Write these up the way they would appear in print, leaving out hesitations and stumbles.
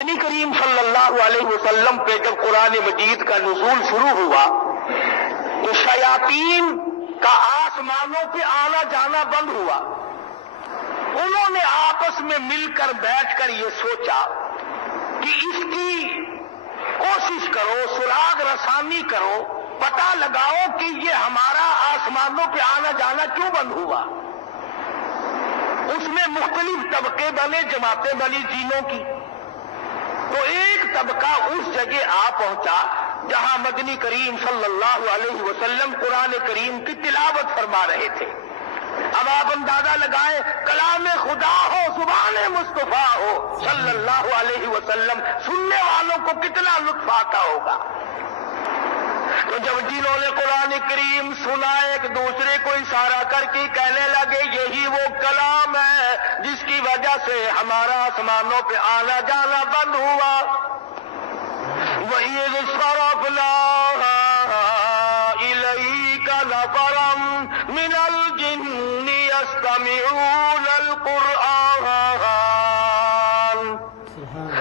نبی کریم صلی اللہ علیہ وسلم پہ جب قرآن مجید کا نزول شروع ہوا تو شیاطین کا آسمانوں پہ آنا جانا بند ہوا۔ انہوں نے آپس میں مل کر بیٹھ کر یہ سوچا کہ اس کی کوشش کرو، سراغ رسانی کرو، پتہ لگاؤ کہ یہ ہمارا آسمانوں پہ آنا جانا کیوں بند ہوا۔ اس میں مختلف طبقے بنے، جماعتیں بنی جنوں کی۔ تو ایک طبقہ اس جگہ آ پہنچا جہاں مدنی کریم صلی اللہ علیہ وسلم قرآن کریم کی تلاوت فرما رہے تھے۔ اب آپ اندازہ لگائیں، کلام خدا ہو، زبان مصطفیٰ ہو صلی اللہ علیہ وسلم، سننے والوں کو کتنا لطف آتا ہوگا۔ تو جب جنہوں نے قرآن کریم سنا ایک دوسرے کو اشارہ کر کے کہنے لگے یہی وہ کلام ہے جس کی وجہ سے ہمارا آسمانوں پہ آنا جانا بند ہوا۔ وَإِذْ صَرَفْنَا إِلَيْكَ نَفَرًا مِنَ الْجِنِّ يَسْتَمِعُونَ الْقُرْآنَ۔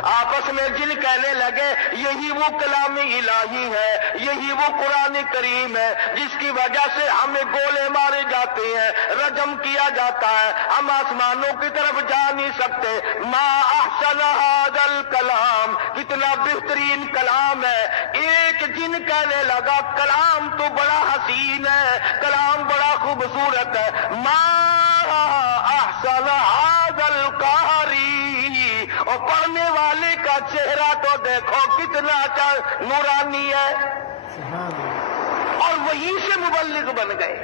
آپس میں جن کہنے لگے یہی وہ کلام الہی ہے، یہی وہ قرآن کریم ہے جس کی وجہ سے ہمیں گولے مارے جاتے ہیں، رجم کیا جاتا ہے، ہم آسمانوں کی طرف جا نہیں سکتے۔ ما احسن ھذا الکلام، کتنا بہترین کلام ہے۔ ایک جن کہنے لگا کلام تو بڑا حسین ہے، کلام بڑا خوبصورت ہے۔ ما احسن ھذا القاری، اور پڑھنے والے کا چہرہ تو دیکھو کتنا نورانی ہے۔ اور وہیں سے مبلغ بن گئے،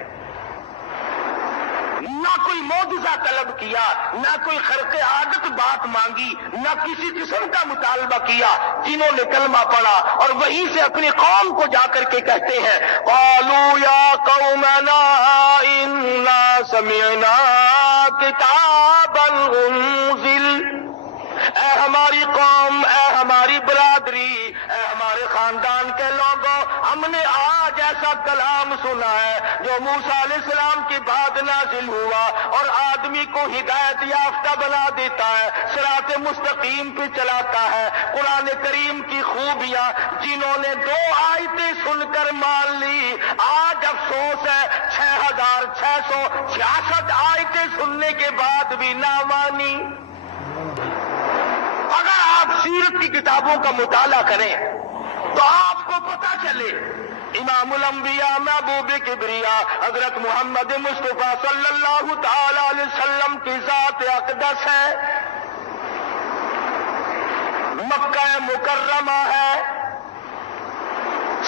نہ کوئی معجزہ طلب کیا، نہ کوئی خرق عادت بات مانگی، نہ کسی قسم کا مطالبہ کیا۔ جنہوں نے کلمہ پڑھا اور وہیں سے اپنی قوم کو جا کر کے کہتے ہیں قالوا یا قومنا انا سمعنا کتابا انزل، اے ہماری قوم، اے ہماری برادری، اے ہمارے خاندان کے لوگوں، ہم نے آج ایسا کلام سنا ہے جو موسیٰ علیہ السلام کے بعد نازل ہوا اور آدمی کو ہدایت یافتہ بنا دیتا ہے، صراط مستقیم پہ چلاتا ہے۔ قرآن کریم کی خوبیاں جنہوں نے 2 آیتیں سن کر مان لی، آج افسوس ہے 6666 آیتیں سننے کے بعد بھی نہ مانی۔ اگر آپ سیرت کی کتابوں کا مطالعہ کریں تو آپ کو پتہ چلے امام الانبیاء محبوب کبریا حضرت محمد مصطفیٰ صلی اللہ تعالی علیہ وسلم کی ذات اقدس ہے، مکہ مکرمہ ہے۔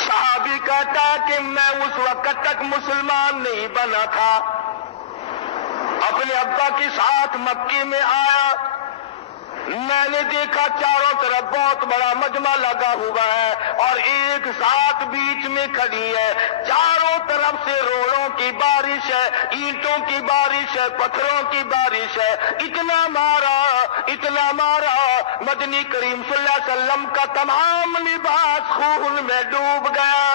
صحابی کہتا ہے کہ میں اس وقت تک مسلمان نہیں بنا تھا، اپنے ابا کے ساتھ مکے میں آیا، میں نے دیکھا چاروں طرف بہت بڑا مجمع لگا ہوا ہے اور ایک ساتھ بیچ میں کھڑی ہے، چاروں طرف سے روڑوں کی بارش ہے، اینٹوں کی بارش ہے، پتھروں کی بارش ہے۔ اتنا مارا مدنی کریم صلی اللہ علیہ وسلم کا تمام لباس خون میں ڈوب گیا۔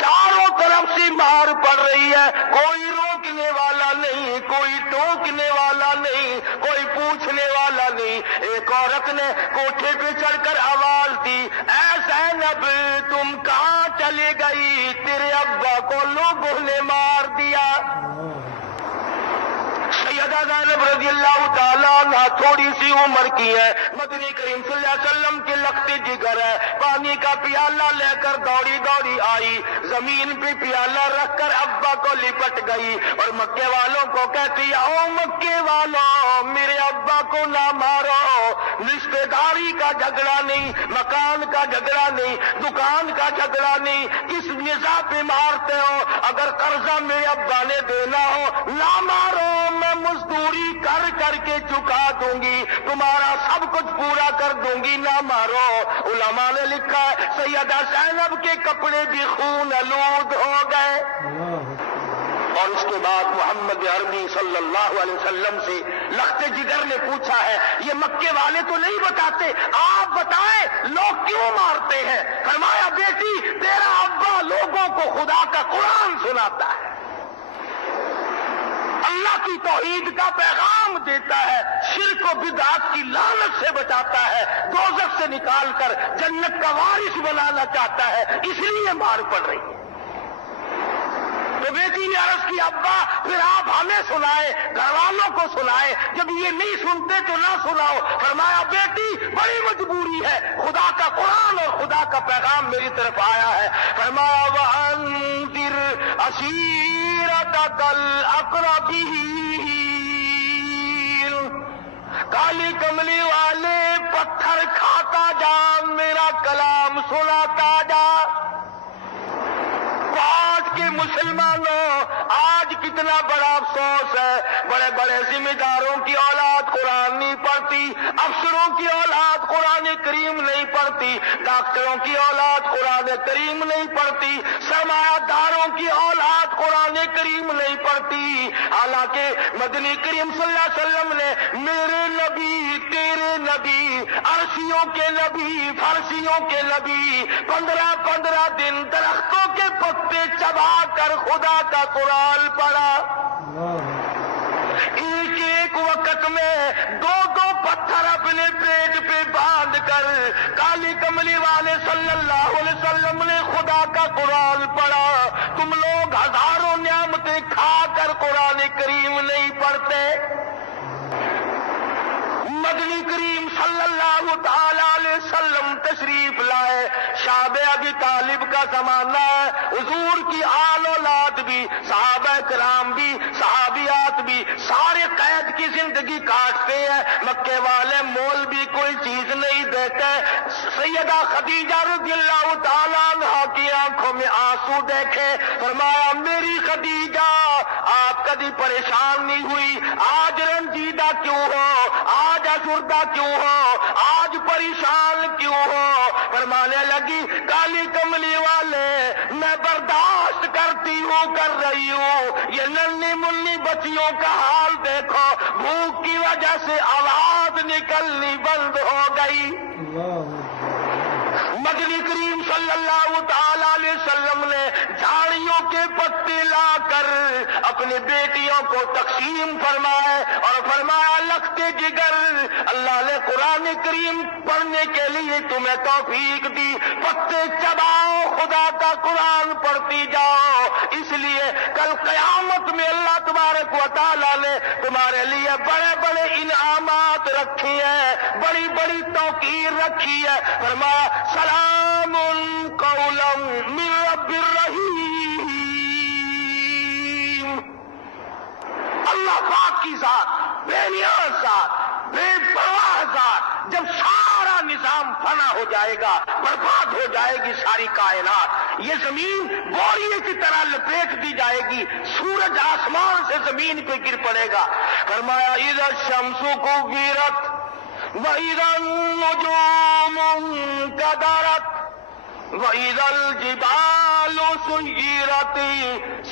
چاروں طرف سے مار پڑ رہی ہے، کوئی روکنے والا نہیں، کوئی ٹوکنے والا نہیں، کوئی پوچھنے والا نہیں۔ ایک عورت نے کوٹھے پہ چڑھ کر آواز دی، اے زینب تم کہاں چلے گئی، تیرے ابا کو لوگوں نے مار دیا۔ سیدہ زینب رضی اللہ تعالیٰ عنہ تھوڑی سی عمر کی ہے، مدنی کریم صلی اللہ علیہ وسلم کے لخت جگر ہے، پانی کا پیالہ لے کر دوڑی دوڑی آئی، زمین پہ پیالہ رکھ کر ابا کو لپٹ گئی اور مکے والوں کو کہتی او مکے والوں میرے ابا کو نہ مارو، رشتے داری کا جھگڑا نہیں، مکان کا جھگڑا نہیں، دکان کا جھگڑا نہیں، کس نظام پہ مارتے ہو؟ اگر قرضہ میرے ابا نے دینا ہو نہ مارو، میں مزدوری کر کر کے چکا دوں گی، تمہارا سب کچھ پورا کر دوں گی، نہ مارو۔ علماء نے لکھا ہے سیدہ زینب کے کپڑے بھی خون آلود ہو گئے۔ اور اس کے بعد محمد عربی صلی اللہ علیہ وسلم سے لخت جگر نے پوچھا ہے یہ مکے والے تو نہیں بتاتے، آپ بتائیں لوگ کیوں مارتے ہیں؟ فرمایا بیٹی تیرا ابا لوگوں کو خدا کا قرآن سناتا ہے، اللہ کی توحید کا پیغام دیتا ہے، شرک و بدعت کی لعنت سے بچاتا ہے، دوزخ سے نکال کر جنت کا وارث بنانا چاہتا ہے، اس لیے مار پڑ رہی ہے۔ تو بیٹی نے عرض کی ابا پھر آپ ہمیں سنائے، گھر والوں کو سنائے، جب یہ نہیں سنتے تو نہ سناؤ۔ فرمایا بیٹی بڑی مجبوری ہے، خدا کا قرآن اور خدا کا پیغام میری طرف آیا ہے۔ فرمایا وَأَنذِرْ عَشِيرَتَكَ الْأَقْرَبِينَ، کالی کملی والے پتھر کھاتا جا، میرا کلام سناتا جا۔ آج کے مسلمانوں، آج کتنا بڑا افسوس ہے، بڑے بڑے ذمہ داروں کی اولاد قرآن نہیں پڑھتی، افسروں کی اولاد قرآن کریم نہیں پڑھتی، ڈاکٹروں کی اولاد قرآن کریم نہیں پڑھتی، سرمایہ داروں کی اولاد قرآن کریم نہیں پڑھتی۔ حالانکہ مدنی کریم صلی اللہ علیہ وسلم نے میرے نبی، تیرے نبی، عرشیوں کے نبی، فرشیوں کے نبی 15 دن درختوں کے پتے چبا کر خدا کا قرآن پڑھا۔ ایک ایک وقت میں 2 پتھر اپنے پیٹ پہ باندھ کر کالی کملی والے صلی اللہ علیہ وسلم نے خدا کا قرآن پڑھا۔ تم لوگ ہزاروں نعمتیں کھا کر قرآن کریم نہیں پڑھتے۔ مدنی کریم صلی اللہ تعالی علیہ وسلم تشریف لائے، شاب ابی طالب کا زمانہ ہے، حضور کی آل اولاد بھی، صحابہ کرام بھی، صحابیات بھی، سارے قید کی زندگی کاٹتے ہیں، مکے والے مول بھی کوئی چیز نہیں دیتے۔ سیدہ خدیجہ رضی اللہ تعالیٰ عنہا کی آنکھوں میں آنسو دیکھے، فرمایا میری خدیجہ آپ کبھی پریشان نہیں ہوئی، آج رنجیدہ کیوں ہو، آج افسردہ کیوں ہو، آج پریشان کیوں ہو؟ فرمانے لگی کالی کملی والے میں برداشت کرتی ہوں، کر رہی ہوں، یہ ننھی منی بچیوں کا حال دیکھو، بھوک کی وجہ سے آواز نکلنی بند ہو گئی۔ مدنی کریم صلی اللہ تعالی علیہ وسلم نے جھاڑیوں کے پتے لا کر اپنی بیٹیوں کو تقسیم فرمائے اور فرمایا لختے جگر، اللہ نے قرآن کریم پڑھنے کے لیے تمہیں توفیق دی، پتے چباؤ، خدا کا قرآن پڑھتی جاؤ، اس لیے کل قیامت میں اللہ تبارک و تعالیٰ نے تمہارے لیے بڑے بڑے انعامات رکھی ہیں، بڑی بڑی توقیر رکھی ہے۔ فرمایا سلام قولا من رب الرحیم، اللہ پاک کی ذات، بے نیاز ذات، بے پرواہ ذات، جب سارا نظام فنا ہو جائے گا، برباد ہو جائے گی ساری کائنات، یہ زمین بوریے کی طرح لپیٹ دی جائے گی، سورج آسمان سے زمین پہ گر پڑے گا۔ فرمایا اذا الشمس کورت وَإِذَا النُّجُومُ انكَدَرَتْ وَإِذَا الْجِبَالُ سُيِّرَتْ،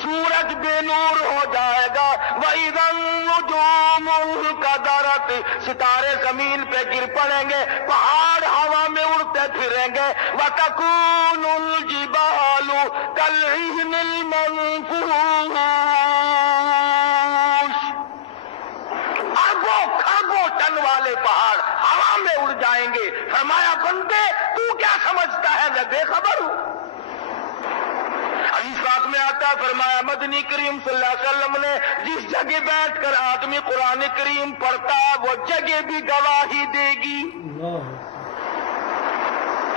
سورج بے نور ہو جائے گا، وَإِذَا النُّجُومُ انكَدَرَتْ، ستارے زمین پہ گر پڑیں گے، پہاڑ ہوا میں اڑتے پھریں گے، وَتَكُونُ الْجِبَالُ كَالْعِهْنِ الْمَنفُوشِ، اربوں کھربوں ٹن والے پہاڑ ہوا میں اڑ جائیں گے۔ فرمایا بندے تو کیا سمجھتا ہے میں بے خبر ہوں؟ حدیث پاک میں آتا ہے، فرمایا مدنی کریم صلی اللہ علیہ وسلم نے جس جگہ بیٹھ کر آدمی قرآن کریم پڑھتا ہے وہ جگہ بھی گواہی دے گی۔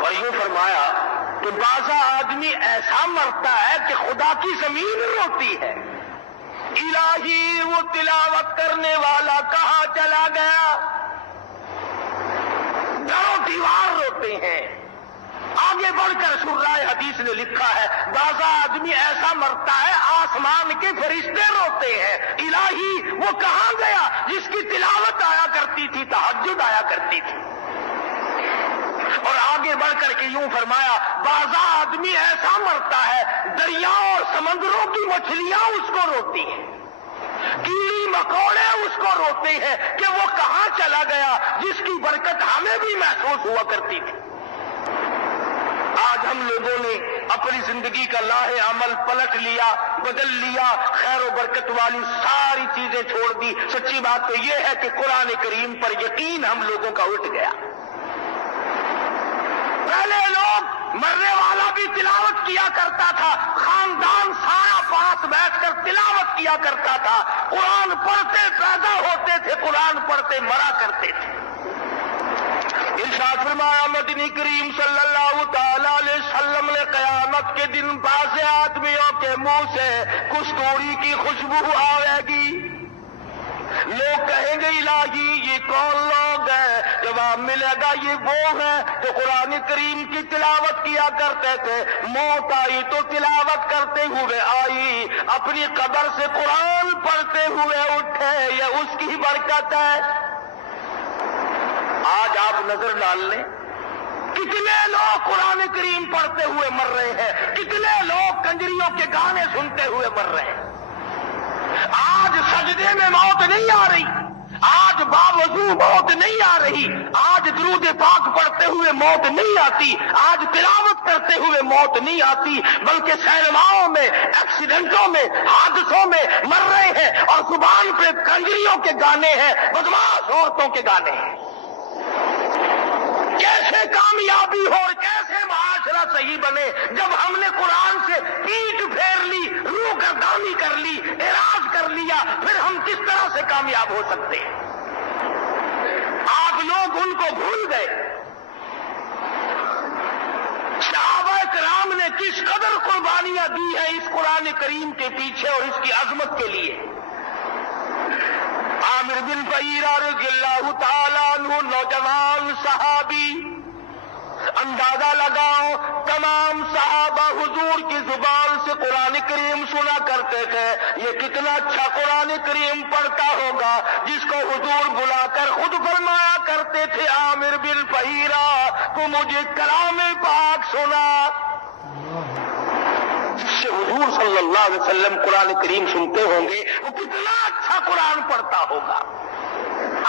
اور یوں فرمایا کہ بعض آدمی ایسا مرتا ہے کہ خدا کی زمین روتی ہے، الہی وہ تلاوت کرنے والا کہاں چلا گیا، گھروں دیوار روتے ہیں۔ آگے بڑھ کر سورہ حدیث نے لکھا ہے بعض آدمی ایسا مرتا ہے آسمان کے فرشتے روتے ہیں، الہی وہ کہاں گیا جس کی تلاوت آیا کرتی تھی، تہجد آیا کرتی تھی۔ اور آگے بڑھ کر کے یوں فرمایا بعض آدمی ایسا مرتا ہے دریاؤں اور سمندروں کی مچھلیاں اس کو روتی ہیں، کیڑی مکوڑے اس کو روتے ہیں کہ وہ کہاں چلا گیا جس کی برکت ہمیں بھی محسوس ہوا کرتی تھی۔ آج ہم لوگوں نے اپنی زندگی کا لاہ عمل پلٹ لیا، بدل لیا، خیر و برکت والی ساری چیزیں چھوڑ دی۔ سچی بات تو یہ ہے کہ قرآن کریم پر یقین ہم لوگوں کا اٹھ گیا۔ پہلے لوگ مرنے والا بھی تلاوت کیا کرتا تھا، خاندان سارا پاس بیٹھ کر تلاوت کیا کرتا تھا، قرآن پڑھتے پیدا ہوتے تھے، قرآن پڑھتے مرا کرتے تھے۔ ارشاد فرمایا مدنی کریم صلی اللہ تعالی علیہ وسلم نے قیامت کے دن بعض آدمیوں کے منہ سے کستوری کی خوشبو آئے گی۔ لوگ کہیں گے الہی یہ کون لوگ ہیں؟ جواب ملے گا یہ وہ ہیں جو قرآن کریم کی تلاوت کیا کرتے تھے، موت آئی تو تلاوت کرتے ہوئے آئی، اپنی قبر سے قرآن پڑھتے ہوئے اٹھے، یہ اس کی برکت ہے۔ آج آپ نظر ڈال لیں کتنے لوگ قرآن کریم پڑھتے ہوئے مر رہے ہیں، کتنے لوگ کنجریوں کے گانے سنتے ہوئے مر رہے ہیں۔ آج سجدے میں موت نہیں آ رہی، آج باوضو موت نہیں آ رہی، آج درود پاک پڑھتے ہوئے موت نہیں آتی، آج تلاوت کرتے ہوئے موت نہیں آتی، بلکہ سینماؤں میں، ایکسیڈنٹوں میں، حادثوں میں مر رہے ہیں، اور زبان پہ کنجریوں کے گانے ہیں، بدماش عورتوں کے گانے ہیں۔ کیسے کامیابی ہو اور کیسے معاشرہ صحیح بنے جب ہم نے قرآن سے پیٹ پھیر لی، روح گردانی کر لی، اعراض کر لیا، پھر ہم کس طرح سے کامیاب ہو سکتے ہیں؟ آپ لوگ ان کو بھول گئے۔ صحابہ کرام نے کس قدر قربانیاں دی ہیں اس قرآن کریم کے پیچھے اور اس کی عظمت کے لیے۔ عامر بن فہیرہ رضی اللہ تعالیٰ عنہ نوجوان صحابی، اندازہ لگاؤ تمام صحابہ حضور کی زبان سے قرآن کریم سنا کرتے تھے، یہ کتنا اچھا قرآن کریم پڑھتا ہوگا جس کو حضور بلا کر خود فرمایا کرتے تھے عامر بن فہیرہ تو مجھے کلام پاک سنا، جس سے حضور صلی اللہ علیہ وسلم قرآن کریم سنتے ہوں گے وہ کتنا اچھا قرآن پڑھتا ہوگا۔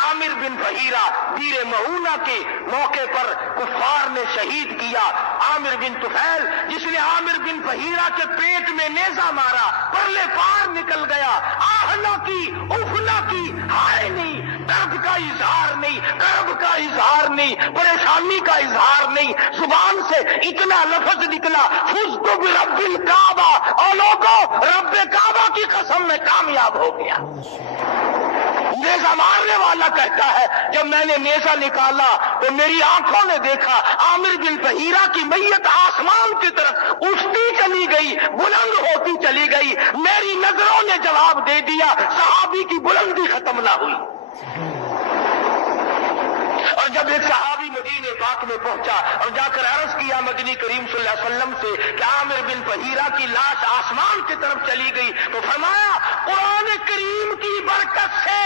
عامر بن فہیرہ بیر معونہ کے موقع پر کفار نے شہید کیا، عامر بن طفیل جس نے عامر بن فہیرہ کے پیٹ میں نیزہ مارا، پرلے پار نکل گیا، آہ نہ کی، اف نہ کی، ہائے نہیں، درد کا اظہار نہیں، کرب کا اظہار نہیں، پریشانی کا اظہار نہیں، زبان سے اتنا لفظ نکلا فزت برب الکعبہ، اور لوگوں رب کعبہ کی قسم میں کامیاب ہو گیا۔ نیزہ مارنے والا کہتا ہے جب میں نے نیزہ نکالا تو میری آنکھوں نے دیکھا عامر بن فہیرہ کی میت آسمان کی طرف اٹھتی چلی گئی، بلند ہوتی چلی گئی، میری نظروں نے جواب دے دیا، صحابی کی بلندی ختم نہ ہوئی۔ اور جب ایک صحابی مدینے پاک میں پہنچا اور جا کر عرض کیا مدنی کریم صلی اللہ علیہ وسلم سے کہ عامر بن فہیرہ کی لاش آسمان کی طرف چلی گئی، تو فرمایا قرآن کریم کی برکت سے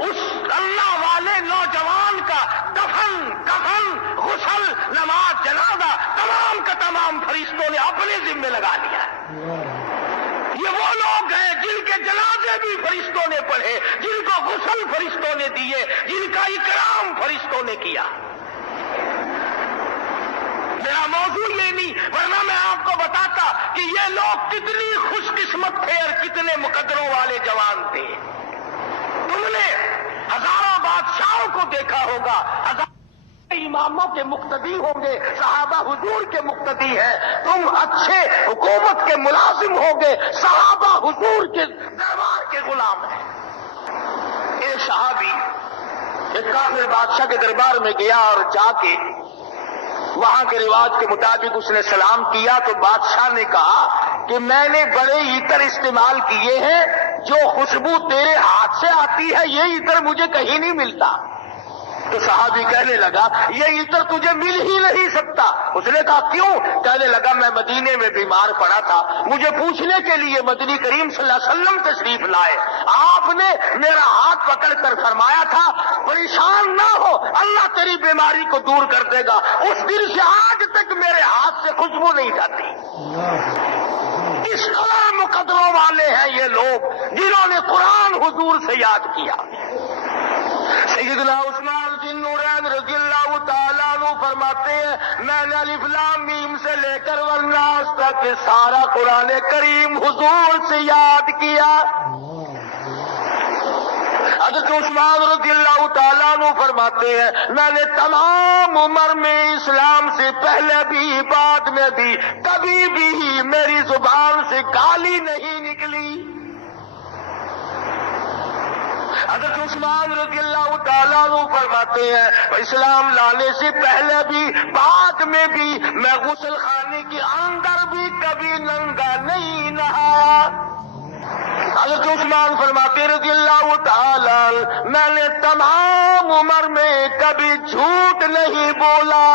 اس اللہ والے نوجوان کا کفن غسل نماز جنازہ تمام کا تمام فرشتوں نے اپنے ذمہ لگا لیا۔ یہ وہ لوگ ہیں جن کے جنازے بھی فرشتوں نے پڑھے، جن کو غسل فرشتوں نے دیے، جن کا اکرام فرشتوں نے کیا۔ میرا موضوع یہ نہیں، ورنہ میں آپ کو بتاتا کہ یہ لوگ کتنی خوش قسمت تھے اور کتنے مقدروں والے جوان تھے۔ تم نے ہزاروں بادشاہوں کو دیکھا ہوگا، اماموں کے مقتدی ہوں گے، صحابہ حضور کے مقتدی ہیں، تم اچھے حکومت کے ملازم ہوں گے، صحابہ حضور کے دربار کے غلام ہیں۔ ایک صحابی ایک کافر بادشاہ کے دربار میں گیا اور جا کے وہاں کے رواج کے مطابق اس نے سلام کیا تو بادشاہ نے کہا کہ میں نے بڑے عطر استعمال کیے ہیں، جو خوشبو تیرے ہاتھ سے آتی ہے یہ عطر مجھے کہیں نہیں ملتا۔ تو صحابی کہنے لگا یہ عطر تجھے مل ہی نہیں سکتا۔ اس نے کہا کیوں؟ کہنے لگا میں مدینے میں بیمار پڑا تھا، مجھے پوچھنے کے لیے مدنی کریم صلی اللہ علیہ وسلم تشریف لائے، آپ نے میرا ہاتھ پکڑ کر فرمایا تھا پریشان نہ ہو، اللہ تیری بیماری کو دور کر دے گا۔ اس دن سے آج تک میرے ہاتھ سے خوشبو نہیں جاتی۔ اس قدر مقدروں والے ہیں یہ لوگ جنہوں نے قرآن حضور سے یاد کیا۔ سیدنا عثمان بن نورین رضی اللہ تعالیٰ عنہ عنہ فرماتے ہیں میں نے الف لام میم سے لے کر والناس تک سارا قرآن کریم حضور سے یاد کیا۔ حضرت عثمان رضی اللہ تعالیٰ عنہ فرماتے ہیں میں نے تمام عمر میں اسلام سے پہلے بھی بعد میں بھی کبھی بھی میری زبان سے گالی نہیں نکلی۔ حضرت عثمان رضی اللہ تعالیٰ عنہ فرماتے ہیں اسلام لانے سے پہلے بھی بعد میں بھی میں غسل خانے کے اندر بھی کبھی ننگا نہیں نہایا۔ حضرت عثمان فرماتے رضی اللہ تعالیٰ میں نے تمام عمر میں کبھی جھوٹ نہیں بولا۔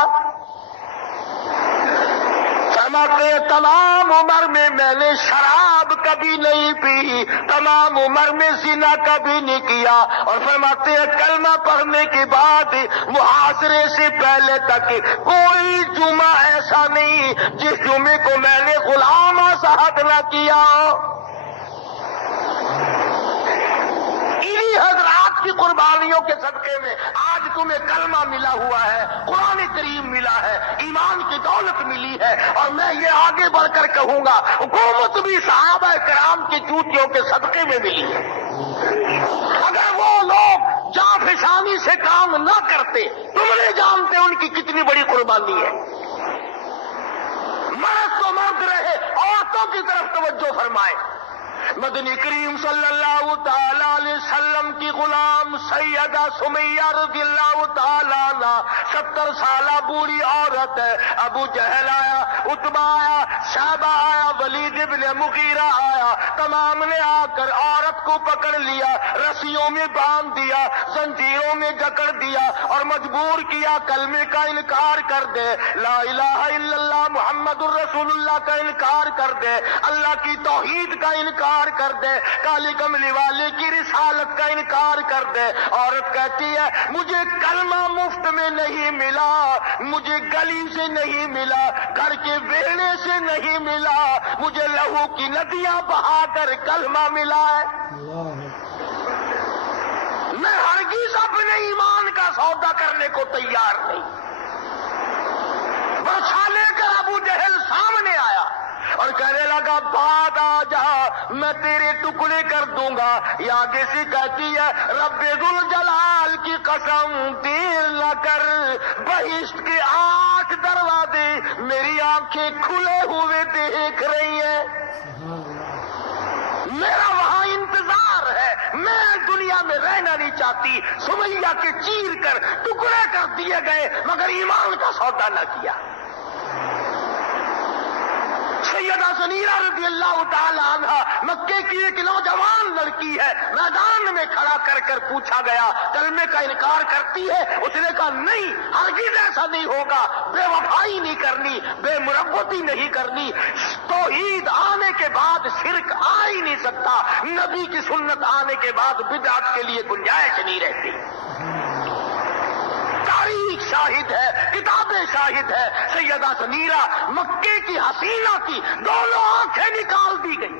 فرماتے تمام عمر میں نے شراب کبھی نہیں پی، تمام عمر میں زنا کبھی نہیں کیا، اور فرماتے ہیں کلمہ پڑھنے کے بعد محاصرے سے پہلے تک کوئی جمعہ ایسا نہیں جس جمعے کو میں نے غلام آزاد نہ کیا۔ انہی حضرات کی قربانیوں کے صدقے میں آج تمہیں کلمہ ملا ہوا ہے، قرآن کریم ملا ہے، ایمان کی دولت ملی ہے، اور میں یہ آگے بڑھ کر کہوں گا حکومت بھی صحابہ کرام کی چوٹیوں کے صدقے میں ملی ہے۔ اگر وہ لوگ جانفشانی سے کام نہ کرتے تم نہیں جانتے ان کی کتنی بڑی قربانی ہے۔ مرد تو مرد رہے، عورتوں کی طرف توجہ فرمائے۔ مدنی کریم صلی اللہ تعالی علیہ وسلم کی غلام سیدہ سمیہ رضی اللہ تعالی عنہ 70 سالہ بوڑھی عورت ہے۔ ابو جہل آیا، عتبہ آیا، شیبہ آیا، ولید ابن مغیرہ آیا، تمام نے آ کر عورت کو پکڑ لیا، رسیوں میں باندھ دیا، زنجیروں میں جکڑ دیا اور مجبور کیا کلمے کا انکار کر دے، لا الہ الا اللہ محمد الرسول اللہ کا انکار کر دے، اللہ کی توحید کا انکار کر دے، کالی کملی والے کی رسالت کا انکار کر دے۔ عورت کہتی ہے مجھے کلمہ مفت میں نہیں ملا، مجھے گلی سے نہیں ملا، گھر کے ویڑے سے نہیں ملا، مجھے لہو کی ندیاں بہا کر کلمہ ملا ہے۔ میں ہرگز اپنے ایمان کا سودا کرنے کو تیار نہیں۔ برچھا لے کر ابو جہل سامنے آیا اور کہنے لگا بعد آ جا میں تیرے ٹکڑے کر دوں گا۔ یہ آگے سے کہتی ہے رب ذوالجلال کی قسم دیر نہ کر، بہشت کے 8 دروازے میری آنکھیں کھلے ہوئے دیکھ رہی ہیں، میرا وہاں انتظار ہے، میں دنیا میں رہنا نہیں چاہتی۔ سمیہ کے چیر کر ٹکڑے کر دیے گئے مگر ایمان کا سودا نہ کیا۔ سیدہ زنیرہ رضی اللہ تعالی عنہ مکے کی ایک نوجوان لڑکی ہے، میدان میں کھڑا کر کر پوچھا گیا کلمے کا انکار کرتی ہے؟ اس نے کہا نہیں، ہرگز ایسا نہیں ہوگا، بے وفائی نہیں کرنی، بے مربتی نہیں کرنی، توحید آنے کے بعد شرک آ ہی نہیں سکتا، نبی کی سنت آنے کے بعد بدعت کے لیے گنجائش نہیں رہتی۔ تاریخ شاہد ہے، کتابیں شاہد ہے، سیدہ زنیرہ مکے کی حسینہ کی دونوں آنکھیں نکال دی گئی،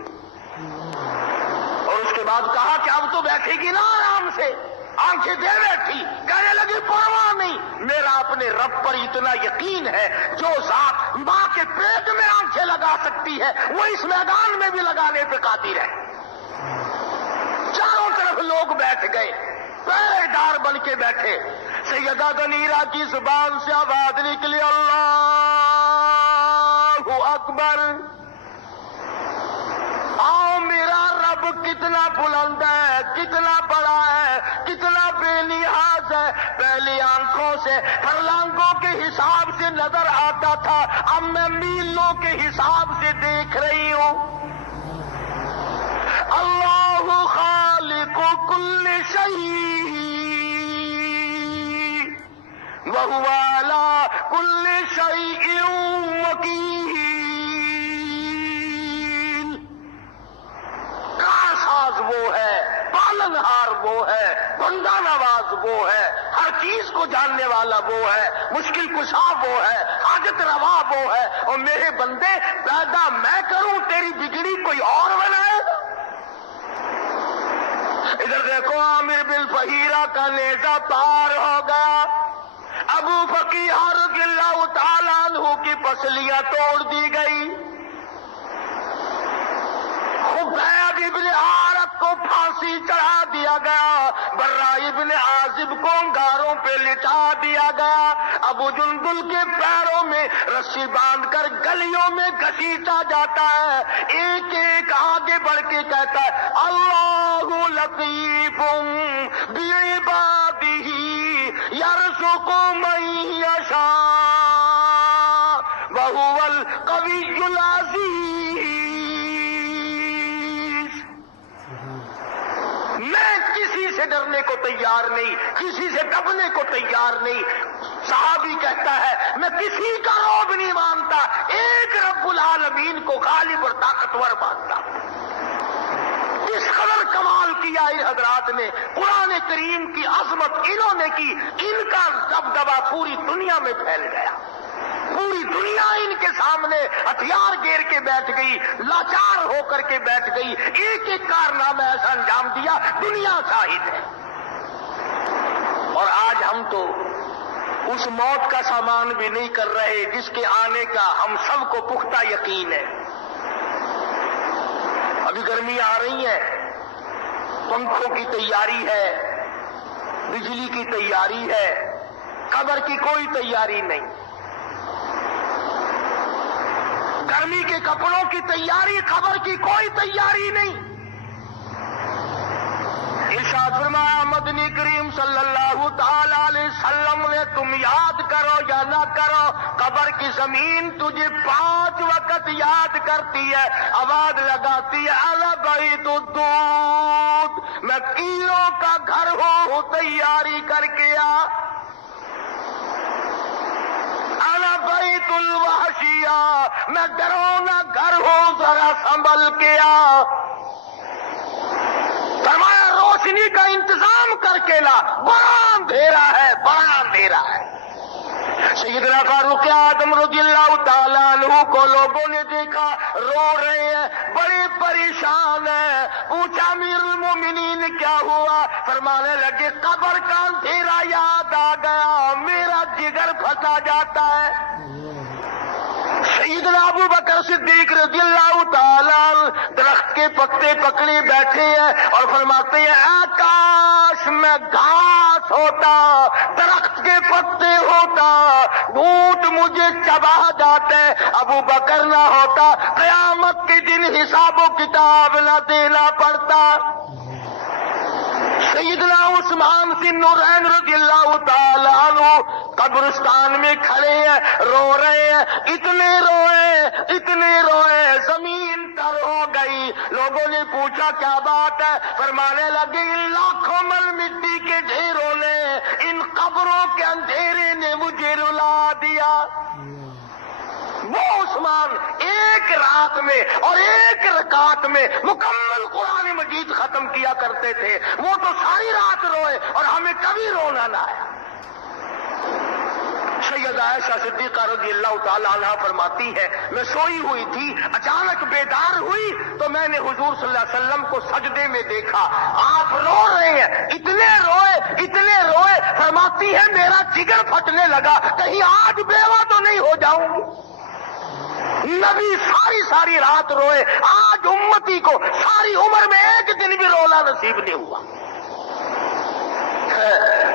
اور اس کے بعد کہا کہ اب تو بیٹھے گی نا آرام سے، آنکھیں دے بیٹھی، کہنے لگی پرواہ نہیں، میرا اپنے رب پر اتنا یقین ہے جو ذات ماں کے پیٹ میں آنکھیں لگا سکتی ہے وہ اس میدان میں بھی لگانے پہ قادر ہے۔ چاروں طرف لوگ بیٹھ گئے، پہرے دار بن کے بیٹھے۔ سیدہ زنیرہ کی زبان سے آواز نکلی اللہ اکبر، آؤ میرا رب کتنا بلند ہے، کتنا بڑا ہے، کتنا بے نیاز ہے۔ پہلی آنکھوں سے فرلانگوں کے حساب سے نظر آتا تھا، اب میں میلوں کے حساب سے دیکھ رہی ہوں۔ اللہ خالق کل شیء وَهُوَ عَلَى كُلِّ شَيْءٍ وَكِيلٌ۔ کارساز وہ ہے، پالنہار وہ ہے، بندہ نواز وہ ہے، ہر چیز کو جاننے والا وہ ہے، مشکل کشا وہ ہے، حاجت روا وہ ہے، اور میرے بندے پیدا میں کروں تیری بگڑی کوئی اور بنائے گا؟ ادھر دیکھو عامر بن فہیرہ کا نیزہ پار ہو گیا، ابو فقیہ رضی اللہ تعالیٰ عنہ کی پسلیاں توڑ دی گئی، خبیب ابن عارت کو پھانسی چڑھا دیا گیا، برا ابن عازب کو انگاروں پہ لٹا دیا گیا، ابو جندل کے پیروں میں رسی باندھ کر گلیوں میں گھسیٹا جاتا ہے، ایک ایک آگے بڑھ کے کہتا ہے اللہ لطیف بعبادہ یرزق من یشاء وہو القوی العزیز۔ میں کسی سے ڈرنے کو تیار نہیں، کسی سے دبنے کو تیار نہیں۔ صحابی کہتا ہے میں کسی کا رعب نہیں مانتا، ایک رب العالمین کو غالب اور طاقتور مانتا۔ اس قدر کمال کیا ان حضرات نے، قرآن کریم کی عظمت انہوں نے کی، ان کا دبدبا پوری دنیا میں پھیل گیا، پوری دنیا ان کے سامنے ہتھیار گیر کے بیٹھ گئی، لاچار ہو کر کے بیٹھ گئی، ایک ایک کارنامہ ایسا انجام دیا، دنیا شاہد ہے۔ اور آج ہم تو اس موت کا سامان بھی نہیں کر رہے جس کے آنے کا ہم سب کو پختہ یقین ہے۔ ابھی گرمیاں آ رہی ہیں، پنکھوں کی تیاری ہے، بجلی کی تیاری ہے، قبر کی کوئی تیاری نہیں، گرمی کے کپڑوں کی تیاری، قبر کی کوئی تیاری نہیں۔ ارشاد فرمایا مدنی کریم صلی اللہ تعالی علیہ وسلم نے تم یاد کرو یا نہ کرو، قبر کی زمین تجھے 5 وقت یاد کرتی ہے، آواز لگاتی ہے الا بیت الدود، میں کیلوں کا گھر ہوں تیاری کر کے آ، الا بیت الوحشیہ، میں ڈرونا گھر ہوں ذرا سنبھل کے آ، فرمایا روشنی کا انتظام کر کے لا، بڑا اندھیرا ہے، بڑا اندھیرا ہے۔ سیدنا فاروق اعظم رضی اللہ تعالیٰ عنہ کو لوگوں نے دیکھا رو رہے ہیں، بڑے پریشان ہیں، پوچھا امیر المومنین کیا ہوا؟ فرمانے لگے قبر کا اندھیرا یاد آ گیا، میرا جگر پھٹا جاتا ہے۔ سیدنا ابو بکر صدیق رضی اللہ تعالیٰ درخت کے پتے پکڑے بیٹھے ہیں اور فرماتے ہیں اے کاش میں گھاس ہوتا، درخت کے پتے ہوتا، اونٹ مجھے چبا جاتے، ابو بکر نہ ہوتا، قیامت کے دن حساب و کتاب نہ دینا پڑتا۔ سیدنا عثمان ذی النورین رضی اللہ تعالیٰ عنہ قبرستان میں کھڑے ہیں، رو رہے ہیں، اتنے روئے زمین تر ہو گئی۔ لوگوں نے پوچھا کیا بات ہے؟ فرمانے لگے ان لاکھوں مل مٹی کے ڈھیروں نے، ان قبروں کے اندھیرے نے مجھے رلا دیا۔ وہ عثمان ایک رات میں اور ایک رکعت میں مکمل قرآن مجید ختم کیا کرتے تھے، وہ تو ساری رات روئے اور ہمیں کبھی رونا نہ آیا۔ سیدہ عائشہ صدیقہ رضی اللہ تعالی عنہا فرماتی ہے میں سوئی ہوئی تھی، اچانک بیدار ہوئی تو میں نے حضور صلی اللہ علیہ وسلم کو سجدے میں دیکھا، آپ رو رہے ہیں، اتنے روئے، فرماتی ہے میرا جگر پھٹنے لگا، کہیں آج بیوہ تو نہیں ہو جاؤں گی۔ نبی ساری رات روئے، آج امتی کو ساری عمر میں ایک دن بھی رونا نصیب نہیں ہوا۔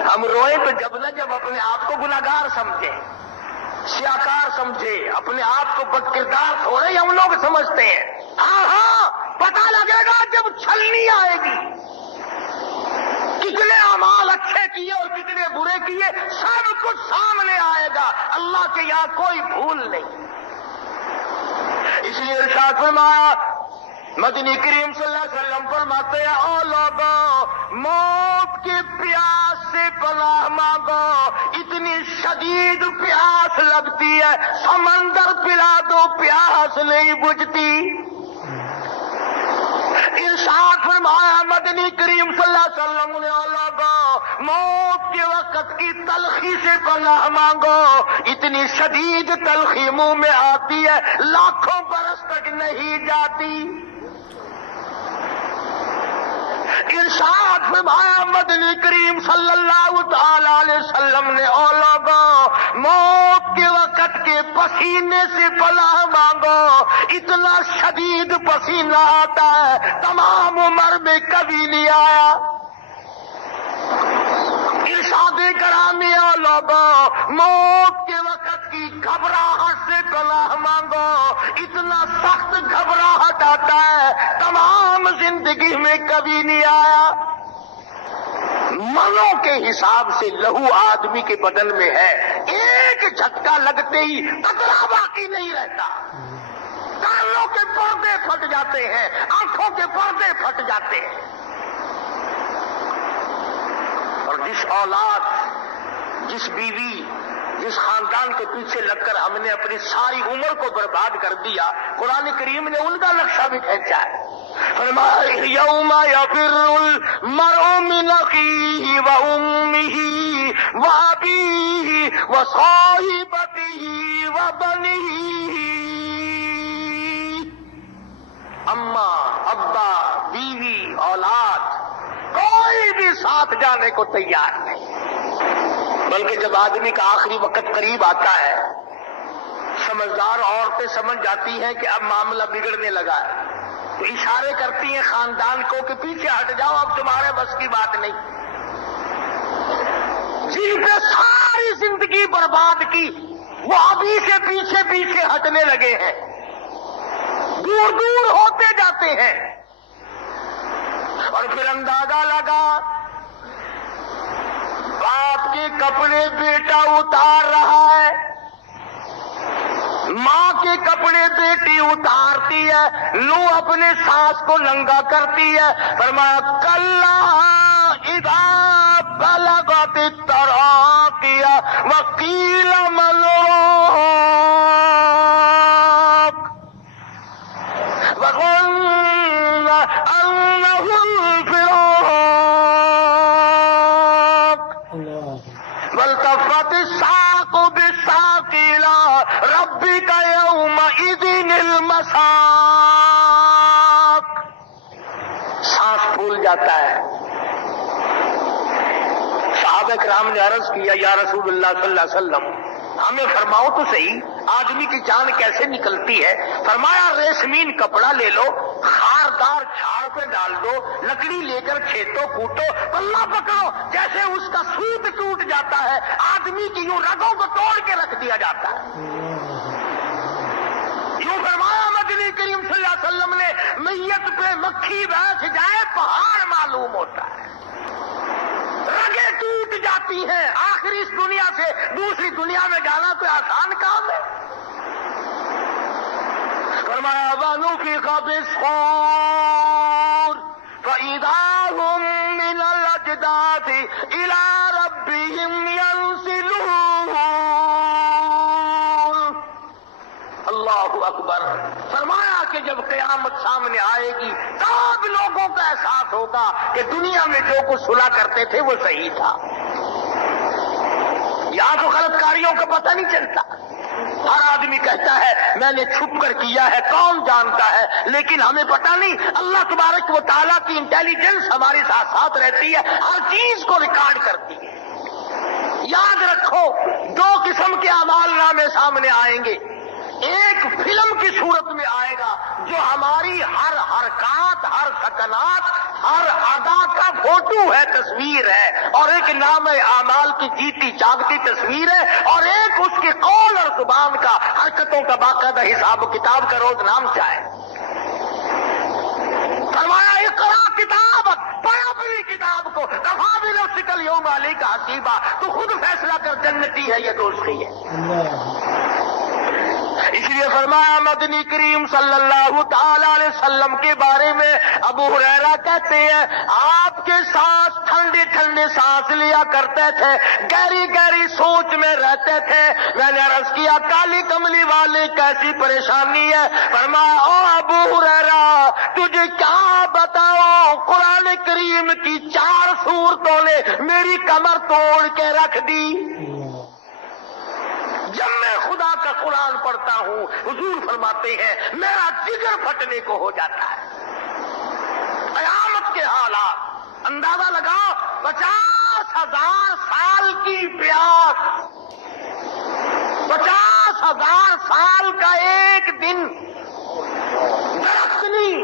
ہم روئے تو جب اپنے آپ کو گناہگار سمجھے، سیاکار سمجھے، اپنے آپ کو بد کردار تھوڑے ہم لوگ سمجھتے ہیں۔ ہاں پتہ لگے گا جب چھلنی آئے گی، کتنے اعمال اچھے کیے اور کتنے برے کیے سب کچھ سامنے آئے گا، اللہ کے یہاں کوئی بھول نہیں۔ اس لیے ارشاد فرمایا مدنی کریم صلی اللہ علیہ وسلم فرماتے ہیں او لوگوں موت کے پیاس سے پناہ مانگو، اتنی شدید پیاس لگتی ہے سمندر پلا دو پیاس نہیں بجھتی۔ ارشاد فرمایا مدنی کریم صلی اللہ علیہ وسلم نے او لوگوں موت کے وقت کی تلخی سے پناہ مانگو، اتنی شدید تلخی منہ میں آتی ہے لاکھوں برس تک نہیں جاتی۔ ارشاد فرمایا مدنی کریم صلی اللہ تعالی علیہ وسلم نے، او لوگوں موت کے وقت کے پسینے سے پناہ مانگو، اتنا شدید پسینہ آتا ہے تمام عمر میں کبھی نہیں آیا۔ ارشاد کرامی، او لوگوں موت کے وقت کی گھبراہٹ سے پناہ مانگو، اتنا سخت گھبراہٹ آتا ہے تمام زندگی میں کبھی نہیں آیا۔ منوں کے حساب سے لہو آدمی کے بدن میں ہے، ایک جھٹکا لگتے ہی قطرہ باقی نہیں رہتا، کانوں کے پردے پھٹ جاتے ہیں، آنکھوں کے پردے پھٹ جاتے ہیں۔ اور جس اولاد، جس بیوی، جس خاندان کے پیچھے لگ کر ہم نے اپنی ساری عمر کو برباد کر دیا، قرآن کریم نے ان کا نقشہ بھی کھینچا ہے۔ فرمایا یوم یفر المرء من اخیہ وامہ وابیہ وصاحبتہ وبنیہ، اماں، ابا، بیوی، اولاد، کوئی بھی ساتھ جانے کو تیار نہیں۔ بلکہ جب آدمی کا آخری وقت قریب آتا ہے، سمجھدار عورتیں سمجھ جاتی ہیں کہ اب معاملہ بگڑنے لگا ہے، تو اشارے کرتی ہیں خاندان کو کہ پیچھے ہٹ جاؤ، اب تمہارے بس کی بات نہیں۔ جن پہ ساری زندگی برباد کی وہ ابھی سے پیچھے پیچھے ہٹنے لگے ہیں، دور دور ہوتے جاتے ہیں۔ اور پھر اندازہ لگا باپ کے کپڑے بیٹا اتار رہا ہے، ماں کے کپڑے بیٹی اتارتی ہے، لو اپنے ساس کو ننگا کرتی ہے۔ فرمایا کلا اذا بلغت التراقی وقیل من راق وظن انہ والتفت الساق بالساق الى ربك يومئذ المساق۔ سانس پھول جاتا ہے۔ صحابہ کرام نے عرض کیا یا رسول اللہ صلی اللہ علیہ وسلم ہمیں فرماؤ تو صحیح آدمی کی جان کیسے نکلتی ہے؟ فرمایا ریشمین کپڑا لے لو، خاردار جھاڑ پہ ڈال دو، لکڑی لے کر کھیتوں کوٹو، پلہ پکڑو، جیسے اس کا سوت ٹوٹ جاتا ہے آدمی کی یوں رگوں کو توڑ کے رکھ دیا جاتا ہے۔ یوں فرمایا مدنی کریم صلی اللہ علیہ وسلم نے، میت پہ مکھی بیٹھ جائے پہاڑ معلوم ہوتا ہے، رگیں ٹوٹ جاتی ہیں۔ آخر اس دنیا سے دوسری دنیا میں جانا کوئی آسان کام ہے؟ فرمایا وَنُفِخَ فِي-الصُّورِ فَإِذَا هُم مِّنَ الْأَجْدَاثِ إِلَىٰ رَبِّهِمْ يَنسِلُونَ۔ اللہ اکبر۔ فرمایا کہ جب قیامت سامنے آئے گی تب لوگوں کا احساس ہوگا کہ دنیا میں جو کچھ صلح کرتے تھے وہ صحیح تھا۔ یہاں تو غلط کاریوں کا پتہ نہیں چلتا، ہر آدمی کہتا ہے میں نے چھپ کر کیا ہے، کون جانتا ہے، لیکن ہمیں پتہ نہیں۔ اللہ تبارک و تعالیٰ کی انٹیلیجنس ہمارے ساتھ ساتھ رہتی ہے، ہر چیز کو ریکارڈ کرتی ہے۔ یاد رکھو دو قسم کے اعمال نامے سامنے آئیں گے، ایک فلم کی صورت میں آئے گا جو ہماری ہر حرکات، ہر سکنات، ہر ادا کا فوٹو ہے، تصویر ہے، اور ایک نام اعمال کی جیتی جاگتی تصویر ہے، اور ایک اس کے قول اور زبان کا، حرکتوں کا باقاعدہ حساب و کتاب کا روز نام چاہے۔ فرمایا اقرا کتاب، پڑھ اپنی کتاب کو، کفا بنفسک الیوم علیک حسیبا، تو خود فیصلہ کر جنتی ہے یا دوزخی ہے۔ اس لیے فرمایا مدنی کریم صلی اللہ تعالی علیہ وسلم کے بارے میں ابو ہریرہ کہتے ہیں آپ کے سانس ٹھنڈے ٹھنڈے سانس لیا کرتے تھے، گہری گہری سوچ میں رہتے تھے۔ میں نے عرض کیا کالی کملی والے کیسی پریشانی ہے؟ فرمایا او ابو ہریرہ تجھے کیا بتاؤ، قرآن کریم کی 4 سورتوں نے میری کمر توڑ کے رکھ دی۔ جب میں خدا کا قرآن پڑھتا ہوں حضور فرماتے ہیں میرا جگر پھٹنے کو ہو جاتا ہے۔ قیامت کے حالات اندازہ لگاؤ 50,000 سال کی پیاس، 50,000 سال کا ایک دن، درخت نہیں،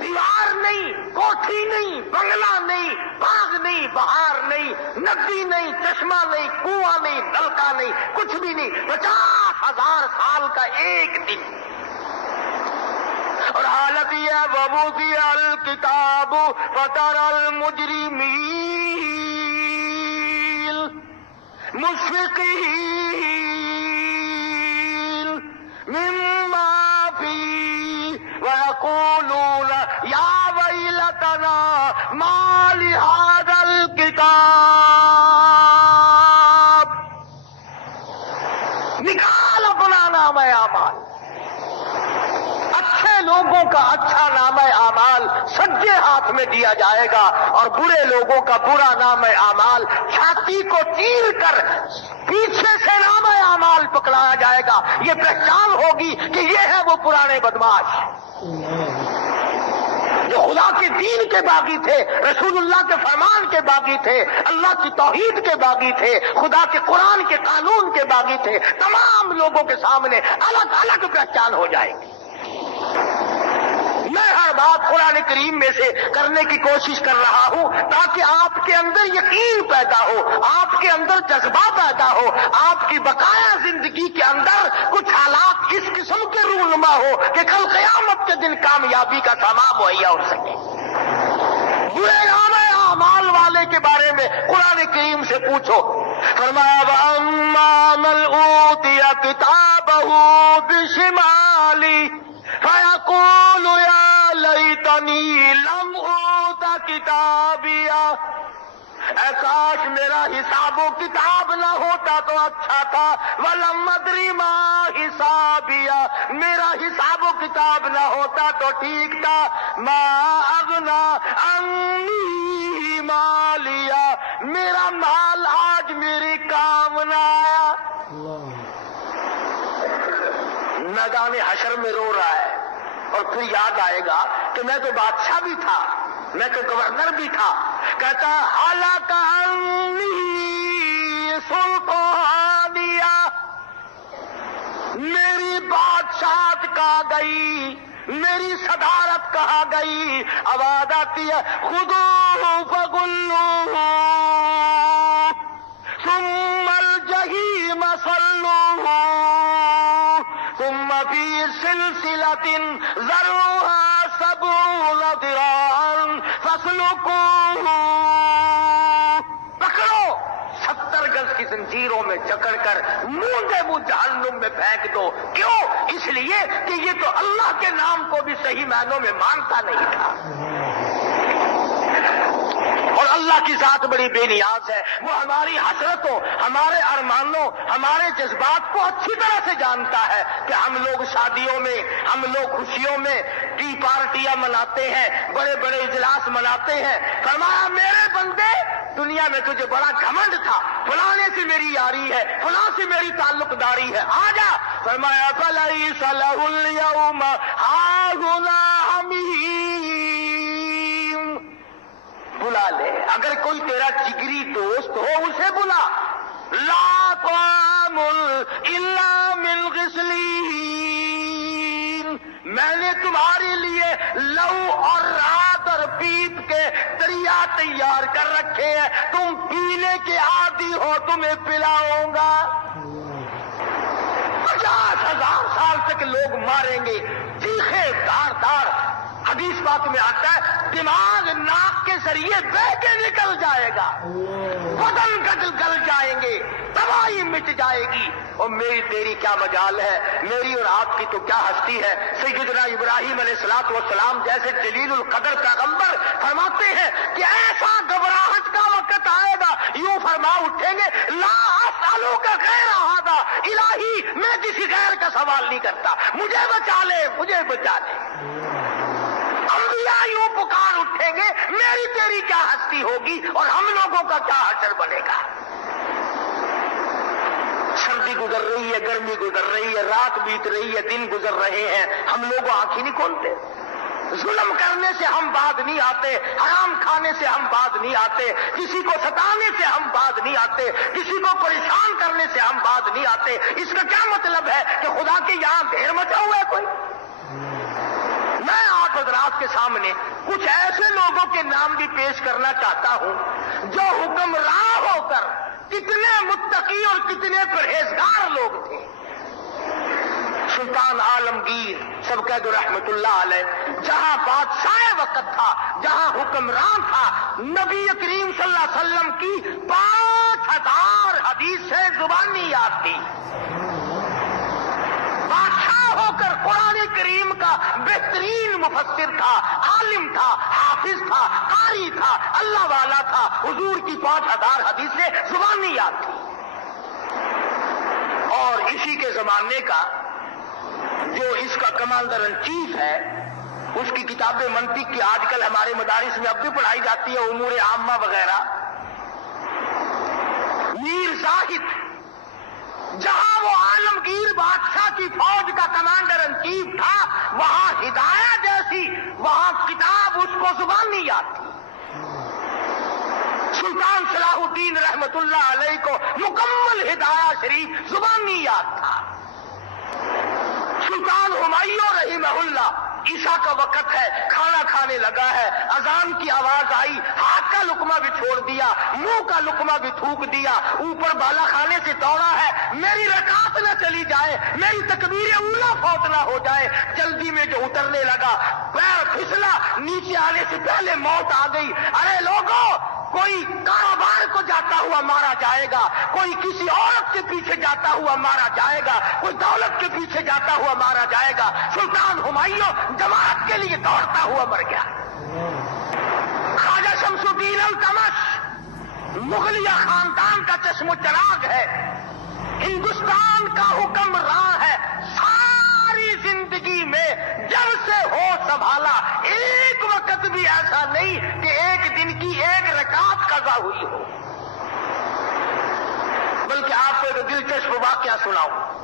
دیوار نہیں، کوٹھی نہیں، بنگلہ نہیں، باغ نہیں، بہار نہیں، ندی نہیں، چشمہ نہیں، کنواں نہیں، نلکا نہیں، کچھ بھی نہیں، 50,000 سال کا ایک دن. اور حالت یہ ہے وَوُضِعَ الْكِتَابُ فَتَرَى الْمُجْرِمِينَ مُشْفِقِينَ مِمَّا فِيهِ وَيَقُولُونَ يَا وَيْلَتَنَا مَا لِهَذَا الْكِتَابِ. نکال اپنا نام اعمال. اچھے لوگوں کا اچھا نام اعمال سجے ہاتھ میں دیا جائے گا اور برے لوگوں کا برا نام اعمال چھاتی کو چیر کر پیچھے سے نام اعمال پکڑایا جائے گا. یہ پہچان ہوگی کہ یہ ہے وہ پرانے بدماش جو خدا کے دین کے باغی تھے، رسول اللہ کے فرمان کے باغی تھے، اللہ کی توحید کے باغی تھے، خدا کے قرآن کے قانون کے باغی تھے. تمام لوگوں کے سامنے الگ الگ پہچان ہو جائے گی. میں ہر بات قرآن کریم میں سے کرنے کی کوشش کر رہا ہوں تاکہ آپ کے اندر یقین پیدا ہو، آپ کے اندر جذبہ پیدا ہو، آپ کی بقایا زندگی کے اندر کچھ حالات اس قسم کے رونما ہو کہ کل قیامت کے دن کامیابی کا سامان مہیا ہو سکے. برے نام اعمال والے کے بارے میں قرآن کریم سے پوچھو. فرمایا وَأَمَّا مَنْ أُوتِيَ كِتَابَهُ بِشِمَالِهِ فَيَقُولُ يَا لَيْتَنِي لَمْ أُوتَ كِتَابِيَهْ. اے کاش میرا حساب و کتاب نہ ہوتا تو اچھا تھا. وَلَمْ أَدْرِ مَا حِسَابِيَهْ. میرا حساب و کتاب نہ ہوتا تو ٹھیک تھا. مَا أَغْنَىٰ عَنِّي مَالِيَهْ. میرا مال آج میری کام نہ آیا. میدان حشر میں رو رہا ہے اور پھر یاد آئے گا کہ میں تو بادشاہ بھی تھا، میں تو گورنر بھی تھا. کہتا ہلاک عنی سلطانیہ. میری بادشاہت کہاں گئی، میری صدارت کہاں گئی. آواز آتی ہے خذوہ فغلوہ ثم الجحیم صلوہ ثم فی سلسلۃ ذرعها 70 ذراعا فاسلکوہ. پکڑو 70 گز کی زنجیروں میں جکڑ کر مونڈے منہ جہنم میں پھینک دو. کیوں؟ اس لیے کہ یہ تو اللہ کے نام کو بھی صحیح معنوں میں مانتا نہیں تھا اور اللہ کی ذات بڑی بے نیاز ہے. وہ ہماری حسرتوں، ہمارے ارمانوں، ہمارے جذبات کو اچھی طرح سے جانتا ہے کہ ہم لوگ شادیوں میں، ہم لوگ خوشیوں میں ٹی پارٹیاں مناتے ہیں، بڑے بڑے اجلاس مناتے ہیں. فرمایا میرے بندے دنیا میں تجھے بڑا گھمنڈ تھا، فلانے سے میری یاری ہے، فلاں سے میری تعلق داری ہے، آ جا. فرمایا فلیس لہ اليوم ہاہنا حمیم. بلا لے، اگر کوئی تیرا جگری دوست ہو اسے بلا. لا طعام الا من غسلین. میں نے تمہارے لیے لو اور رات اور پیپ کے دریا تیار کر رکھے ہیں، تم پینے کے عادی ہو، تمہیں پلاؤں گا. 50,000 سال تک لوگ ماریں گے، چیخے دار دار. حدیث بات میں آتا ہے دماغ ناک کے ذریعے بہہ کے نکل جائے گا، بدن گل جائیں گے، تباہی مٹ جائے گی. اور میری تیری کیا مجال ہے، میری اور آپ کی تو کیا ہستی ہے. سیدنا ابراہیم علیہ الصلوۃ والسلام جیسے جلیل القدر پیغمبر فرماتے ہیں کہ ایسا گھبراہٹ کا وقت آئے گا، یوں فرما اٹھیں گے لا اسألوک غیر ھذا الہی، میں کسی غیر کا سوال نہیں کرتا، مجھے بچا لے، مجھے بچا لے. انبیاء یوں پکار اٹھیں گے میری تیری کیا ہستی ہوگی اور ہم لوگوں کا کیا حشر بنے گا. سردی گزر رہی ہے، گرمی گزر رہی ہے، رات بیت رہی ہے، دن گزر رہے ہیں، ہم لوگ آنکھ ہی نہیں کھولتے. ظلم کرنے سے ہم باز نہیں آتے، حرام کھانے سے ہم باز نہیں آتے، کسی کو ستانے سے ہم باز نہیں آتے، کسی کو پریشان کرنے سے ہم باز نہیں آتے۔ اس کا کیا مطلب ہے کہ خدا کے یہاں ڈھیر مچا ہوا ہے کوئی؟ میں آپ حضرات کے سامنے کچھ ایسے لوگوں کے نام بھی پیش کرنا چاہتا ہوں جو حکمراں ہو کر کتنے متقی اور کتنے پرہیزگار لوگ تھے۔ سلطان عالمگیر سب کہہ دو رحمت اللہ علیہ، جہاں بادشاہ وقت تھا، جہاں حکمران تھا، نبی کریم صلی اللہ علیہ وسلم کی 5000 حدیثیں زبانی یاد تھی۔ بادشاہ ہو کر قرآن کریم کا بہترین مفسر تھا، عالم تھا، حافظ تھا، قاری تھا، اللہ والا تھا، حضور کی 5000 حدیثیں زبانی یاد تھی۔ اور اسی کے زمانے کا جو اس کا کمانڈر ان چیف ہے، اس کی کتاب منطق کی آج کل ہمارے مدارس میں اب بھی پڑھائی جاتی ہے، امور عامہ وغیرہ، میر زاہد، جہاں وہ عالمگیر بادشاہ کی فوج کا کمانڈر ان چیف تھا، وہاں ہدایہ جیسی وہاں کتاب اس کو زبانی یاد تھی۔ سلطان صلاح الدین رحمت اللہ علیہ کو مکمل ہدایہ شریف زبانی یاد تھا۔ سلطان ہمایوں رحمہ اللہ، عشاء کا وقت ہے، کھانا کھانے لگا ہے، اذان کی آواز آئی، ہاتھ کا لقمہ بھی چھوڑ دیا، منہ کا لقمہ بھی تھوک دیا، اوپر بالا خانے سے دوڑا ہے، میری رکعت نہ چلی جائے، میری تکبیر اولا فوت نہ ہو جائے۔ جلدی میں جو اترنے لگا، پیر پھسلا، نیچے آنے سے پہلے موت آ گئی۔ ارے لوگوں، کوئی کاروبار کو جاتا ہوا مارا جائے گا، کوئی کسی عورت کے پیچھے جاتا ہوا مارا جائے گا، کوئی دولت کے پیچھے جاتا ہوا مارا جائے گا۔ سلطان ہمایوں جماعت کے لیے دوڑتا ہوا مر گیا۔ خواجہ شمس الدین التمش مغلیہ خاندان کا چشم و چراغ ہے، ہندوستان کا حکمراں ہے، ساری زندگی میں جب سے ہو سنبھالا ایک وقت بھی ایسا نہیں کہ ایک دن کی ایک رکعت قضا ہوئی ہو۔ بلکہ آپ کو ایک دلچسپ واقعہ سناؤں۔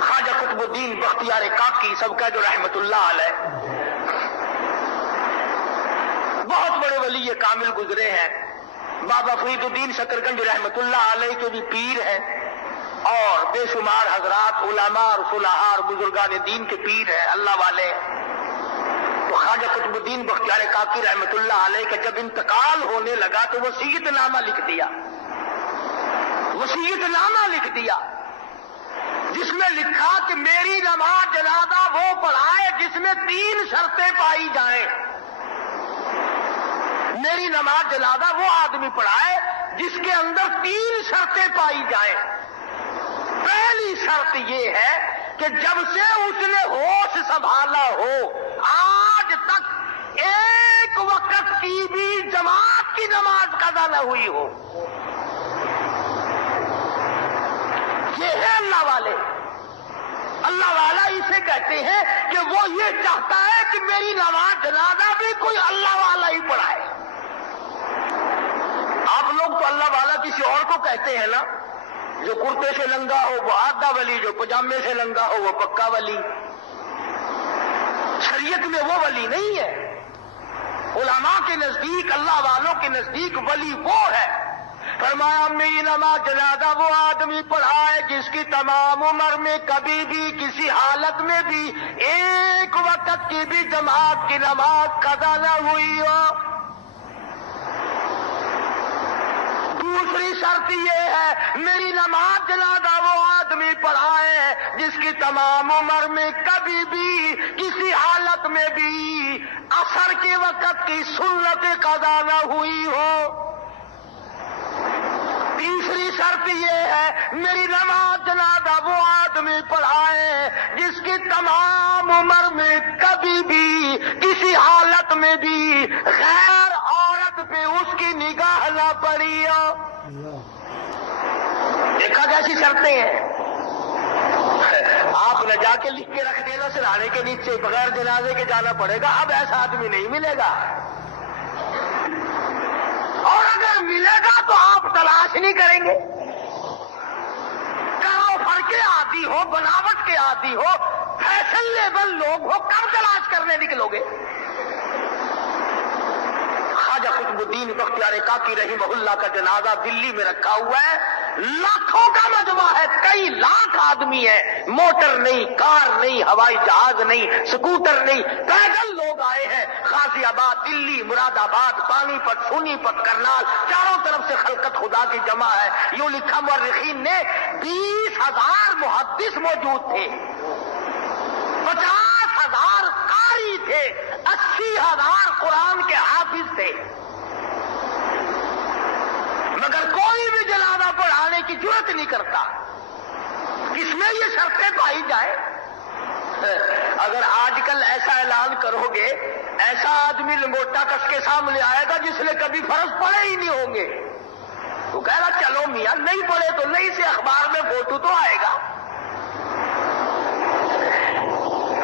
خواجہ قطب الدین بختیار کاکی سب کا جو رحمت اللہ علیہ، بہت بڑے ولی کامل گزرے ہیں۔ بابا فرید الدین شکرگنج رحمت اللہ علیہ کے بھی پیر ہیں، اور بے شمار حضرات علماء اور صلحاء اور بزرگان دین کے پیر ہیں، اللہ والے۔ تو خواجہ قطب الدین بختیار کاکی رحمت اللہ علیہ کا جب انتقال ہونے لگا تو وصیت نامہ لکھ دیا، وصیت نامہ لکھ دیا، جس میں لکھا کہ میری نماز جنازہ وہ پڑھائے جس میں 3 شرطیں پائی جائیں۔ میری نماز جنازہ وہ آدمی پڑھائے جس کے اندر 3 شرطیں پائی جائیں۔ پہلی شرط یہ ہے کہ جب سے اس نے ہوش سنبھالا ہو آج تک ایک وقت کی بھی جماعت کی نماز قضا نہ ہوئی ہو۔ یہ ہے اللہ والے۔ اللہ والا اسے کہتے ہیں کہ وہ یہ چاہتا ہے کہ میری نماز جنازہ بھی کوئی اللہ والا ہی پڑھائے۔ آپ لوگ تو اللہ والا کسی اور کو کہتے ہیں نا، جو کرتے سے ننگا ہو وہ آدھا ولی، جو پجامے سے ننگا ہو وہ پکا ولی۔ شریعت میں وہ ولی نہیں ہے۔ علماء کے نزدیک، اللہ والوں کے نزدیک ولی وہ ہے، فرمایا میری نماز جنازہ وہ آدمی پڑھائے جس کی تمام عمر میں کبھی بھی کسی حالت میں بھی ایک وقت کی بھی جماعت کی نماز قضا نہ ہوئی ہو۔ دوسری شرط یہ ہے میری نماز جنازہ وہ آدمی پڑھائے جس کی تمام عمر میں کبھی بھی کسی حالت میں بھی عصر کے وقت کی سنت قضا نہ ہوئی ہو۔ تیسری شرط یہ ہے میری نماز جنازہ وہ آدمی پڑھائے جس کی تمام عمر میں کبھی بھی کسی حالت میں بھی غیر عورت پہ اس کی نگاہ نہ پڑی ہو۔ دیکھا کیسی شرطیں ہیں؟ آپ نہ جا کے لکھ کے رکھ دینا سرانے کے نیچے بغیر جنازے کے جانا پڑے گا، اب ایسا آدمی نہیں ملے گا، اور اگر ملے گا تو آپ تلاش نہیں کریں گے۔ کرو فر کے عادی ہو، بناوٹ کے عادی ہو، فیشنیبل لوگ ہو، کب تلاش کرنے نکلو گے؟ خواجہ قطب الدین بختیار کاکی رحمہ اللہ کا جنازہ دلی میں رکھا ہوا ہے، لاکھوں کا مجمع ہے، کئی لاکھ آدمی ہے، موٹر نہیں، کار نہیں، ہوائی جہاز نہیں، سکوٹر نہیں، پیدل لوگ آئے ہیں، غازی آباد، دلی، مراد آباد، پانی پت، سونی پت، کرنال، چاروں طرف سے خلقت خدا کی جمع ہے۔ یوں لکھا مورخین نے 20,000 محدث موجود تھے، 50,000 قاری تھے، 80,000 قرآن کے حافظ تھے، مگر کوئی بھی جنازہ پڑھانے کی جرت نہیں کرتا۔ کس میں یہ شرطیں پائی جائے؟ اگر آج کل ایسا اعلان کرو گے، ایسا آدمی لنگوٹا کس کے سامنے آئے گا جس نے کبھی فرض پڑھے ہی نہیں ہوں گے، تو کہہ رہا چلو میاں نہیں پڑھے تو نہیں سے اخبار میں فوٹو تو آئے گا۔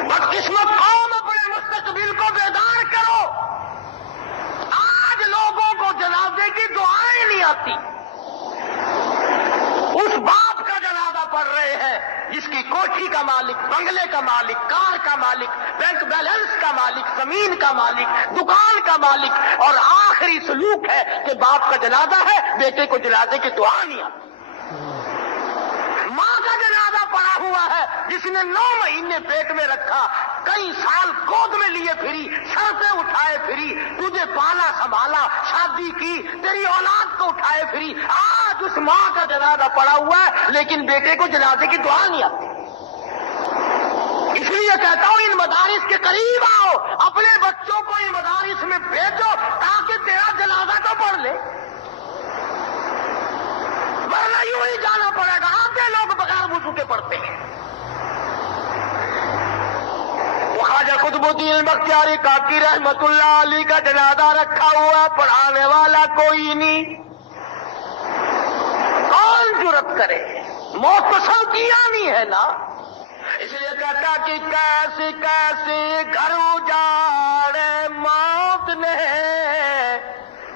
بدقسمت قوم، اپنے مستقبل کو بیدار کرو۔ آج لوگوں کو جنازے کی دعائیں نہیں آتی، اس باپ کا جنازہ پڑھ رہے ہیں جس کی کوٹھی کا مالک، بنگلے کا مالک، کار کا مالک، بینک بیلنس کا مالک، زمین کا مالک، دکان کا مالک، اور آخری سلوک ہے کہ باپ کا جنازہ ہے، بیٹے کو جنازے کی دعا نہیں آتی۔ ماں کا جنازہ پڑا ہوا ہے جس نے 9 مہینے پیٹ میں رکھا، کئی سال گود میں لیے پھری، سر پہ اٹھائے پھری، تجھے پالا سنبھالا، شادی کی، تیری اولاد کو اٹھائے پھری، آج اس ماں کا جنازہ پڑا ہوا ہے لیکن بیٹے کو جنازے کی دعا نہیں آتی۔ اس لیے کہتا ہوں ان مدارس کے قریب آؤ، اپنے بچوں کو ان مدارس میں بھیجو تاکہ تیرا جنازہ تو پڑھ لے، ورنہ یوں ہی جانا پڑے گا۔ آتے لوگ بغیر وضو کے پڑھتے ہیں۔ خواجہ قطب الدین بختیاری کاکی رحمت اللہ علیہ کا جنازہ رکھا ہوا، پڑھانے والا کوئی نہیں، کون جرت کرے؟ موت تو سب کی آنی ہے نا۔ اس لیے کہتا کہ کیسے کیسے گھر اجاڑے موت نے،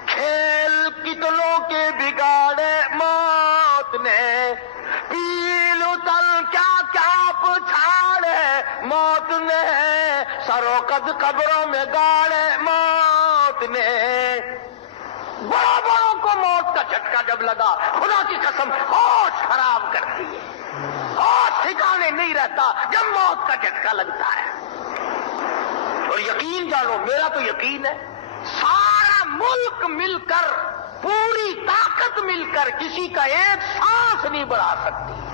کھیل کتنوں کے بگاڑے موت نے، پیل اتل کیا کیا پچھاڑے موت نے، سرو قد قبروں میں گاڑے موت نے۔ بڑوں بڑوں کو موت کا جھٹکا جب لگا، خدا کی قسم ہوش خراب کرتی ہے، ہوش ٹھکانے نہیں رہتا جب موت کا جھٹکا لگتا ہے۔ اور یقین جانو، میرا تو یقین ہے سارا ملک مل کر، پوری طاقت مل کر کسی کا ایک سانس نہیں بڑھا سکتی۔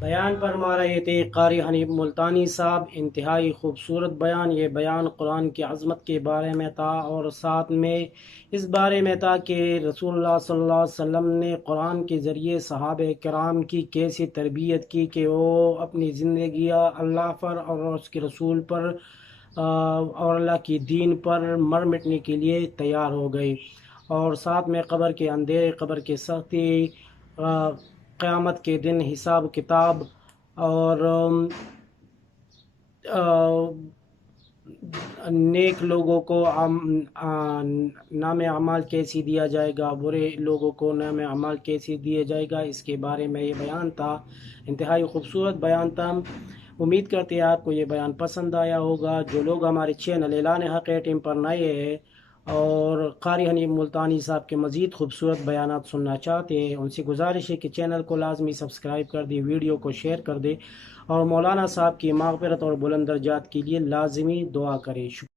بیان فرما رہے تھے قاری حنیف ملتانی صاحب، انتہائی خوبصورت بیان۔ یہ بیان قرآن کی عظمت کے بارے میں تھا، اور ساتھ میں اس بارے میں تھا کہ رسول اللہ صلی اللہ علیہ وسلم نے قرآن کے ذریعے صحابہ کرام کی کیسی تربیت کی کہ وہ اپنی زندگیاں اللہ پر اور اس کے رسول پر اور اللہ کی دین پر مر مٹنے کے لیے تیار ہو گئے، اور ساتھ میں قبر کے اندھیرے، قبر کے سختی، قیامت کے دن حساب کتاب، اور نیک لوگوں کو نام اعمال کیسی دیا جائے گا، برے لوگوں کو نام اعمال کیسی دیا جائے گا، اس کے بارے میں یہ بیان تھا۔ انتہائی خوبصورت بیان تھا۔ امید کرتے ہیں آپ کو یہ بیان پسند آیا ہوگا۔ جو لوگ ہمارے چینل اعلان حق ٹیم پر نئے ہیں اور قاری حنیف ملتانی صاحب کے مزید خوبصورت بیانات سننا چاہتے ہیں، ان سے گزارش ہے کہ چینل کو لازمی سبسکرائب کر دیں، ویڈیو کو شیئر کر دیں، اور مولانا صاحب کی مغفرت اور بلند درجات کے لیے لازمی دعا کریں۔